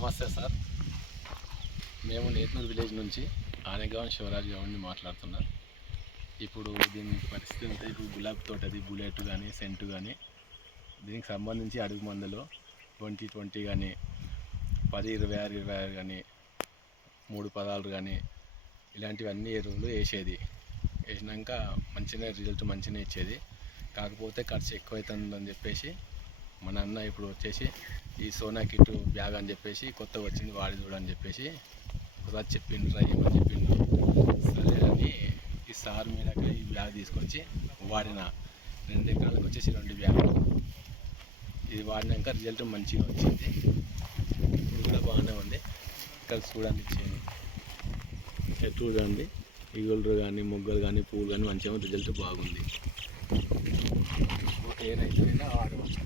నమస్తే సార్, మేము నేతనూరు విలేజ్ నుంచి ఆనేగావ్ శివరాజ్ గౌడ్ని మాట్లాడుతున్నాం. ఇప్పుడు దీని పరిస్థితి ఉంటే ఇప్పుడు గులాబీ తోట, అది బుల్లెట్ కానీ సెంటు కానీ దీనికి సంబంధించి అడుగు మందులు 2020 కానీ 10-26-26 కానీ 3-16 కానీ ఇలాంటివన్నీ ఎరువులు వేసినాక మంచిగా రిజల్ట్ మంచిగా ఇచ్చేది. కాకపోతే ఖర్చు ఎక్కువ అవుతుందని చెప్పేసి మా నాన్న ఇప్పుడు వచ్చేసి ఈ సోనా కిట్ బ్యాగ్ అని చెప్పేసి కొత్తగా వచ్చింది, వాడి చూడని చెప్పేసి ఒకసారి చెప్పిండు, ట్రై చేయమని చెప్పిండు. సరే అని ఈ సార్ మీదకి ఈ బ్యాగ్ తీసుకొచ్చి వాడిన 2 ఎకరాలకు వచ్చేసి 2 బ్యాగులు. ఇది వాడినాక రిజల్ట్ మంచిగా వచ్చింది. ఇప్పుడు కూడా బాగానే ఉంది. ఇక్కడ చూడండి, చూడండి ఈగుళ్ళు కానీ మొగ్గలు కానీ పువ్వులు కానీ మంచిగా రిజల్ట్ బాగుంది. ఏదైతే వాడవచ్చు.